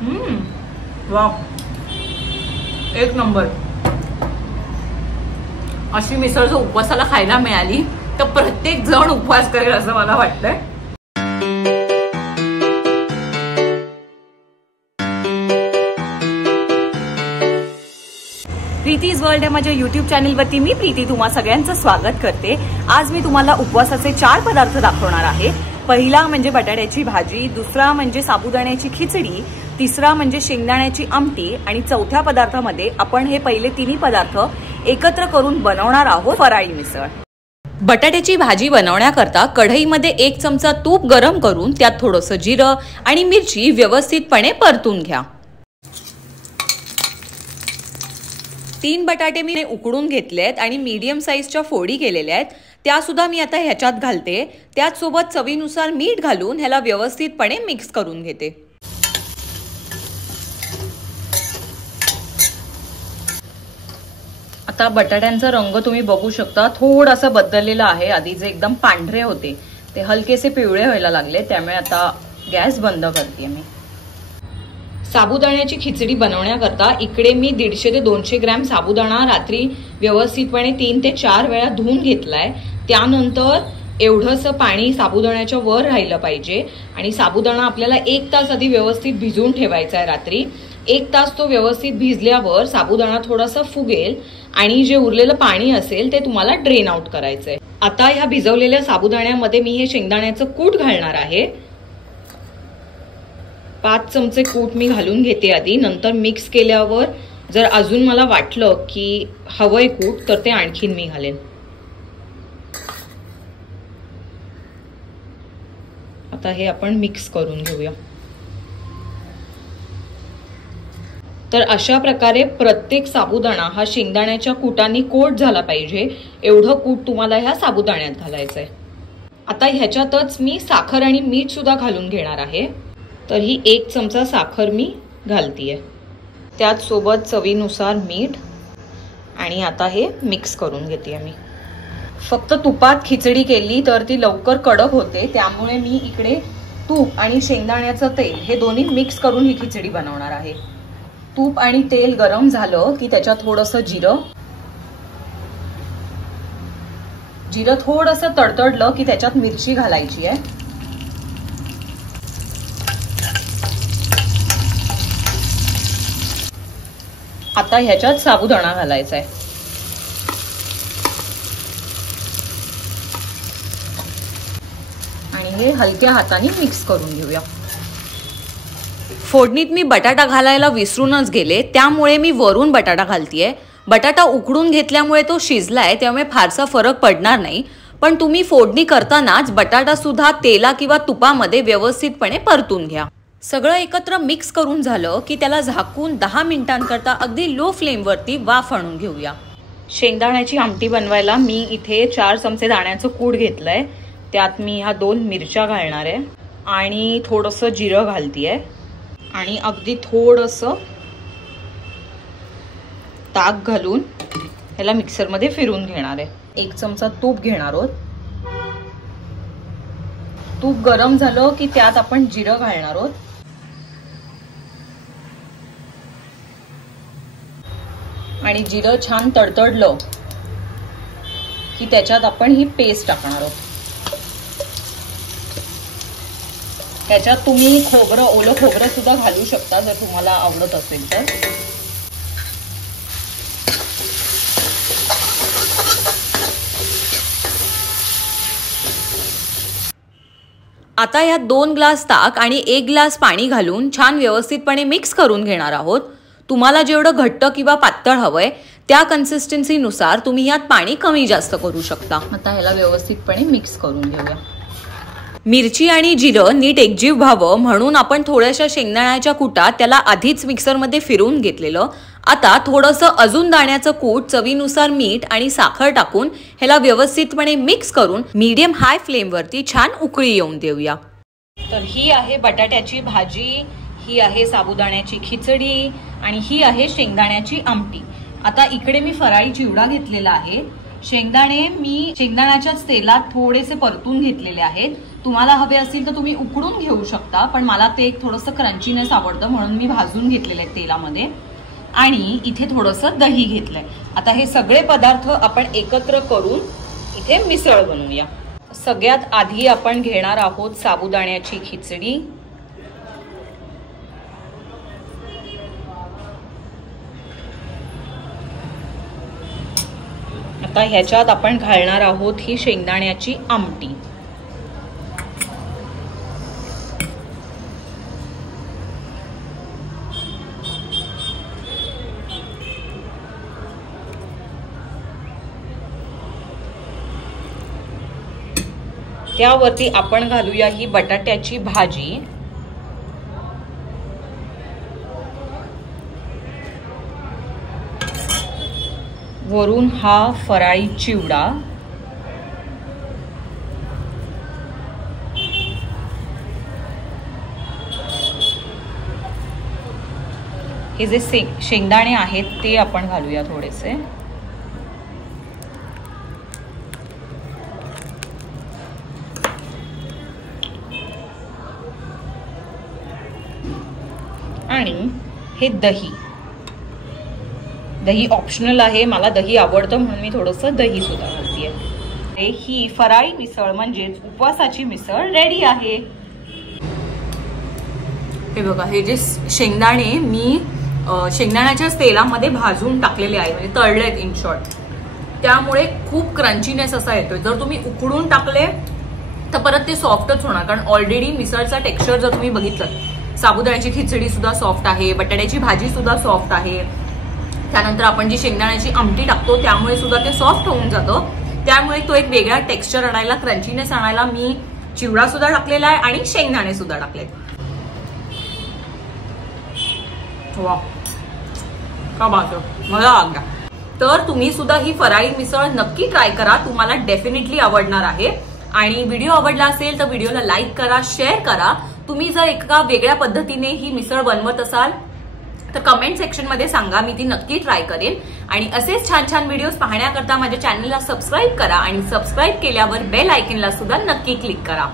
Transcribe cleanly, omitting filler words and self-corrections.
वाह, एक नंबर. अशी मिसळ जर उपवासाला खायला मिळाली तर प्रत्येक जण उपवास करेल असं मला वाटतंय. प्रीतीज वर्ल्ड या माझ्या युट्यूब चॅनलवरती मी प्रीती तुम्हा सगळ्यांचं स्वागत करते. आज मी तुम्हाला उपवासाचे 4 पदार्थ दाखवणार आहे. पहिला म्हणजे बटाट्याची भाजी, दुसरा म्हणजे साबुदाण्याची खिचडी, तिसरा म्हणजे शेंगदाण्याची आमटी आणि चौथ्या पदार्थामध्ये आपण हे पहिले तिन्ही पदार्थ एकत्र करून बनवणार आहोत फराळी मिसळ. बटाट्याची भाजी बनवण्याकरता कढईमध्ये 1 चमचा तूप गरम करून त्यात थोडंसं जिरं आणि मिरची व्यवस्थितपणे परतून घ्या. 3 बटाटे मी उकडून घेतलेत आणि मीडियम साईजच्या फोडी केलेल्या आहेत. त्या सुद्धा मी आता ह्याच्यात घालते. त्याच सोबत चवीनुसार मीठ घालून ह्याला व्यवस्थितपणे मिक्स करून घेते. आता बटाट्यांचा रंग तुम्ही बघू शकता, थोडासा बदललेला आहे. आधी जे एकदम पांढरे होते ते हलकेसे पिवळे व्हायला लागले. त्यामुळे आता गॅस बंद करते मी. साबुदाण्याची खिचडी बनवण्याकरता इकडे मी 150 ते 200 ग्रॅम साबुदाणा रात्री व्यवस्थितपणे 3 ते 4 वेळा धुवून घेतलाय. त्यानंतर एवढंसं पाणी साबुदाण्याच्या वर राहिलं पाहिजे आणि साबुदाणा आपल्याला 1 तास आधी व्यवस्थित भिजवून ठेवायचा आहे रात्री. 1 तास तो व्यवस्थित भिजल्यावर साबुदाणा थोडासा फुगेल आणि जे उरलेलं पाणी असेल ते तुम्हाला ड्रेन आउट करायचंय. आता ह्या भिजवलेल्या साबुदाण्यामध्ये मी हे शेंगदाण्याचं कूट घालणार आहे. 5 चमचे कूट मी घालून घेते आधी. नंतर मिक्स केल्यावर जर अजून मला वाटलं की हवंय कूट तर ते आणखीन मी घालेन. आता हे आपण मिक्स करून घेऊया. तर अशा प्रकारे प्रत्येक साबुदाणा हा शेंगदाण्याच्या कूटाने कोट झाला पाहिजे एवढं कूट तुम्हाला ह्या साबुदाण्यात घालायचंय. आता ह्याच्यातच मी साखर आणि मीठ सुद्धा घालून घेणार आहे. तर ही 1 चमचा साखर मी घालतीये. त्याच सोबत चवीनुसार मीठ आणि आता हे मिक्स करून घेते मी. फक्त तुपात खिचडी केली तर ती लवकर कडक होते. त्यामुळे मी इकडे तूप आणि शेंगदाण्याचं तेल हे दोन्ही मिक्स करून ही खिचडी बनवणार आहे. तूप आणि तेल गरम झालं की त्याच्यात थोडंसं जिरं थोडंसं तडतडलं की त्याच्यात मिरची घालायची आहे. आता ह्याच्यात साबुदाणा घालायचा आहे. आणि हे हलक्या हाताने मिक्स करून घेऊया. फोडणीत मी बटाटा घालायला विसरूनच गेले, त्यामुळे मी वरून बटाटा घालतीये. बटाटा उकडून घेतल्यामुळे तो शिजलाय, त्यामुळे फारसा फरक पडणार नाही. पण तुम्ही फोडणी करतानाच बटाटा सुद्धा तेला किंवा तुपामध्ये व्यवस्थितपणे परतून घ्या. सगळं एकत्र मिक्स करून झालं की त्याला झाकून 10 मिनिटांकरता अगदी लो फ्लेमवरती वाफ आणून घेऊया. शेंगदाण्याची आमटी बनवायला मी इथे 4 चमचे दाण्याचं कूट घेतलंय. त्यात मी ह्या 2 मिरच्या घालणार आहे आणि थोडंसं जिरं घालतीये आणि अगदी थोडंसं ताक घालून ह्याला मिक्सरमध्ये फिरून घेणार आहे. 1 चमचा तूप घेणार आहोत. तूप गरम झालं की त्यात आपण जिरं घालणार आहोत आणि जिरं छान तडतडलं की त्याच्यात आपण ही पेस्ट टाकणार आहोत. त्याच्यात तुम्ही ओलं खोबरं सुद्धा घालू शकता जर तुम्हाला आवडत असेल तर. आता यात 2 ग्लास ताक आणि 1 ग्लास पाणी घालून छान व्यवस्थितपणे मिक्स करून घेणार आहोत. तुम्हाला जेवढं घट्ट किंवा पातळ हवंय त्या कन्सिस्टन्सीनुसार तुम्ही यात पाणी कमी जास्त करू शकता. आता ह्याला व्यवस्थितपणे मिक्स करून घेऊया. मिरची आणि जिरं नीट एकजीव व्हावं म्हणून आपण थोड्याशा शेंगदाण्याच्या कुटात त्याला आधीच मिक्सरमध्ये फिरवून घेतलेलं. आता थोडंसं अजून दाण्याचं कूट, चवीनुसार मीठ आणि साखर टाकून ह्याला व्यवस्थितपणे मिक्स करून मीडियम हाय फ्लेमवरती छान उकळी येऊन देऊया. तर ही आहे बटाट्याची भाजी, ही आहे साबुदाण्याची खिचडी आणि ही आहे शेंगदाण्याची आमटी. आता इकडे मी फराळी चिवडा घेतलेला आहे. शेंगदाणे मी शेंगदाण्याच्याच तेलात थोडेसे परतून घेतलेले आहेत. तुम्हाला हवे असतील तर तुम्ही उकडून घेऊ शकता, पण मला ते एक थोडंसं क्रंचीनेस आवडतं म्हणून मी भाजून घेतलेले आहेत तेलामध्ये. आणि इथे थोडंसं दही घेतलंय. आता हे सगळे पदार्थ आपण एकत्र करून इथे मिसळ बनवूया. सगळ्यात आधी आपण घेणार आहोत साबुदाण्याची खिचडी. आता ह्याच्यात आपण घालणार आहोत ही शेंगदाण्याची आमटी. त्यावरती आपण घालूया ही बटाट्याची भाजी. वरून हा फराळी चिवडा. हे जे शेंगदाणे आहेत ते आपण घालूया थोडेसे. आणि हे दही. दही ऑप्शनल आहे, मला दही आवडतं म्हणून मी थोडंसं दही सुद्धा घालतेय. ही फराळी मिसळ म्हणजेच उपवासाची मिसळ रेडी आहे. हे बघा, हे जे शेंगदाणे मी शेंगदाण्याच्या तेलामध्ये भाजून टाकलेले आहे, म्हणजे तळलेत इन शॉर्ट. त्यामुळे खूप क्रंचीनेस असा येतोय. जर तुम्ही उकडून टाकले तर परत ते सॉफ्टच होणार, कारण ऑलरेडी मिसळचा टेक्स्चर जर तुम्ही बघितलं, साबुदाण्याची खिचडी सुद्धा सॉफ्ट आहे, बटाट्याची भाजी सुद्धा सॉफ्ट आहे. त्यानंतर आपण जी शेंगदाण्याची आमटी टाकतो त्यामुळे सुद्धा ते सॉफ्ट होऊन जातं. त्यामुळे तो एक वेगळा टेक्स्चर आणायला, क्रंचीनेस आणायला मी चिवडा सुद्धा टाकलेला आहे आणि शेंगदाणे सुद्धा टाकले. वा, का बात, मला आवडला. तर तुम्ही सुद्धा ही फराळी मिसळ नक्की ट्राय करा, तुम्हाला डेफिनेटली आवडणार आहे. आणि व्हिडिओ आवडला असेल तर व्हिडिओला लाईक करा, शेअर करा. तुम्ही जर एका वेगळ्या पद्धतीने ही मिसळ बनवत असाल तर कमेंट सेक्शन मध्ये सांगा, मी ती नक्की ट्राय करेन. आणि असेच छान छान व्हिडिओज पाहण्याकरता माझ्या चॅनलला सबस्क्राईब करा आणि सबस्क्राईब केल्यावर बेल आयकॉनला सुद्धा नक्की क्लिक करा.